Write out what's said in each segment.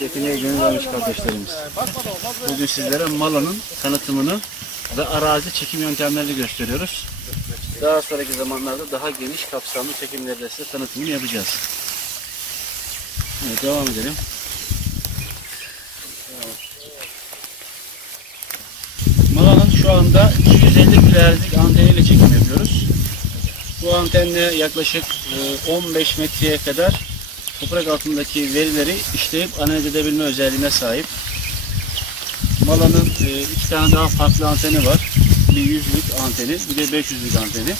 Define gönül vermiş kardeşlerimiz. Bugün sizlere Mala'nın tanıtımını ve arazi çekim yöntemlerini gösteriyoruz. Daha sonraki zamanlarda daha geniş kapsamlı çekimlerle size tanıtımını yapacağız. Evet, devam edelim. Mala'nın şu anda 250 kHz'lik anteniyle çekim yapıyoruz. Bu antenle yaklaşık e, 15 metreye kadar toprak altındaki verileri işleyip analiz edebilme özelliğine sahip. Mala'nın e, iki tane daha farklı anteni var. Bir 100'lük anteni, bir de 500'lük anteni.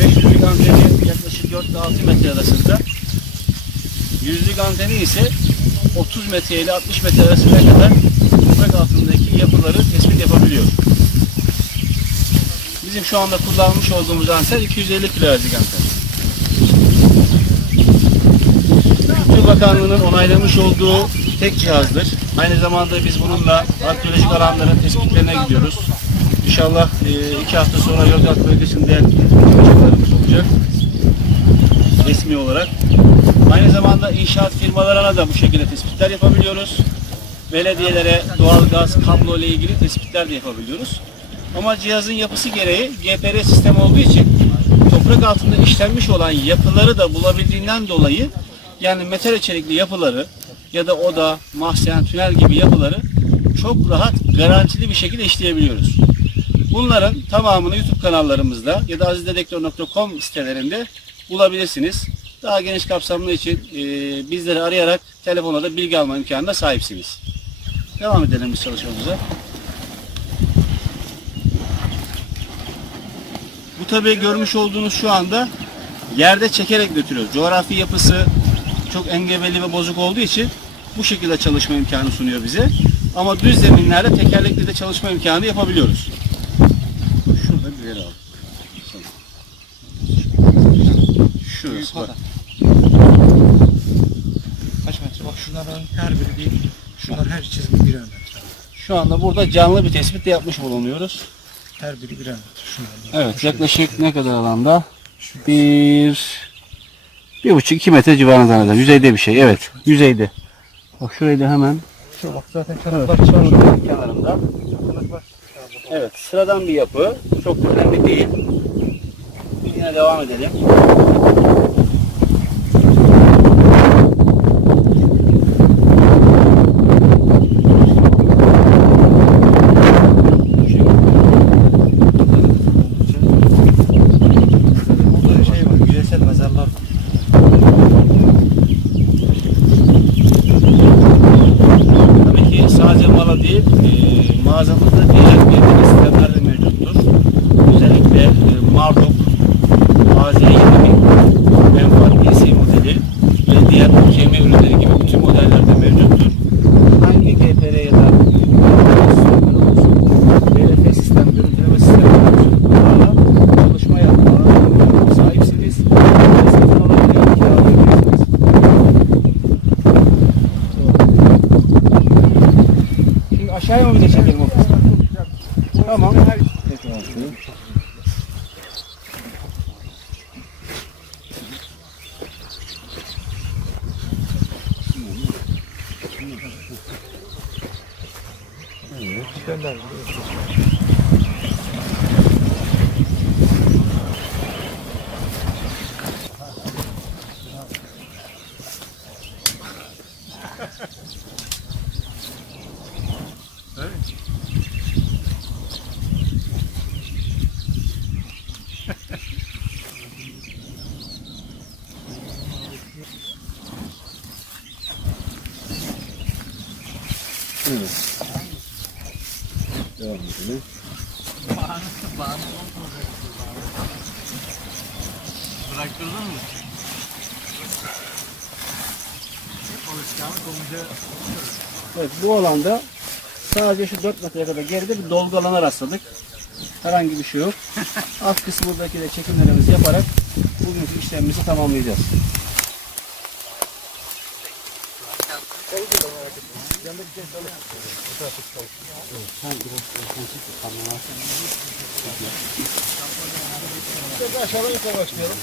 500'lük anteni yaklaşık 4 ile 6 metre arasında. 100'lük anteni ise 30 metre ile 60 metre arasına kadar toprak altındaki yapıları tespit yapabiliyor. Bizim şu anda kullanmış olduğumuz anten 250 kHz'lik anten. Bakanlığı'nın onaylamış olduğu tek cihazdır. Aynı zamanda biz bununla arkeolojik alanların tespitlerine gidiyoruz. İnşallah e, iki hafta sonra Yozgat bölgesinde çalışmalarımız olacak. Resmi olarak. Aynı zamanda inşaat firmalarına da bu şekilde tespitler yapabiliyoruz. Belediyelere doğalgaz, kablo ile ilgili tespitler de yapabiliyoruz. Ama cihazın yapısı gereği GPR sistemi olduğu için toprak altında işlenmiş olan yapıları da bulabildiğinden dolayı yani metal içerikli yapıları ya da oda, mahzen, tünel gibi yapıları çok rahat, garantili bir şekilde işleyebiliyoruz. Bunların tamamını YouTube kanallarımızda ya da azizdedektör.com sitelerinde bulabilirsiniz. Daha geniş kapsamlı için e, bizleri arayarak telefona da bilgi alma imkanına sahipsiniz. Devam edelim biz çalışmamıza. Bu tabii görmüş olduğunuz şu anda yerde çekerek götürüyoruz. Coğrafi yapısı çok engebeli ve bozuk olduğu için bu şekilde çalışma imkanı sunuyor bize. Ama düz zeminlerde tekerlekli de çalışma imkanı yapabiliyoruz. Şurada bir yere al. Şurası bak. Kaç metre? Bak şunların her biri değil. Şunlar her çizgi birer metre. Şu anda burada canlı bir tespit de yapmış bulunuyoruz. Her biri birer metre. Şunlar. Evet yaklaşık ne kadar alanda? Bir, bir buçuk iki metre civarında zannederim. Yüzeyde bir şey. Evet yüzeyde. Bak şurayı da hemen Şu bak zaten Evet, çarıklar çarıklar. şuranın kenarında. Evet, sıradan bir yapı. Çok önemli değil. Yine devam edelim. Burada şey mezarlar var. Sadece mala değil, aşağıya mı bir de çekelim o kısmı? Tamam. Tekrar açıyorum. Gönder. Devam edelim. Bıraktırdın mı? Evet bu alanda sadece şu 4 metreye kadar geride bir dolgu alana rastladık. Herhangi bir şey yok. Alt kısmındaki de çekimlerimizi yaparak bugünkü işlemimizi tamamlayacağız. Aşağıdan yukarı başlayalım.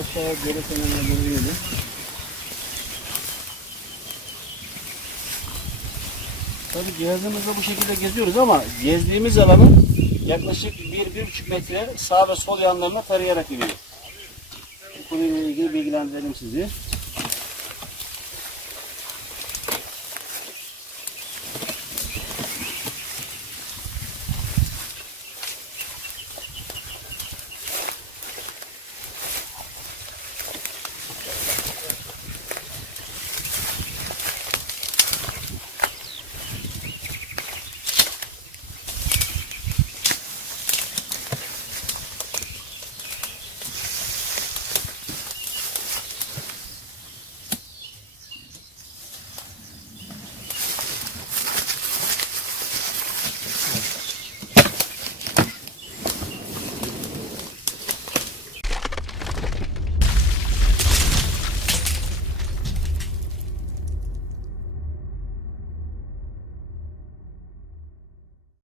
Aşağıya göre kenarına doğru. Tabii cihazımızla bu şekilde geziyoruz ama gezdiğimiz alanın yaklaşık 1-1,5 metre sağ ve sol yanlarına tarayarak iniyor. Bu konuyla ilgili bilgilendirelim sizi.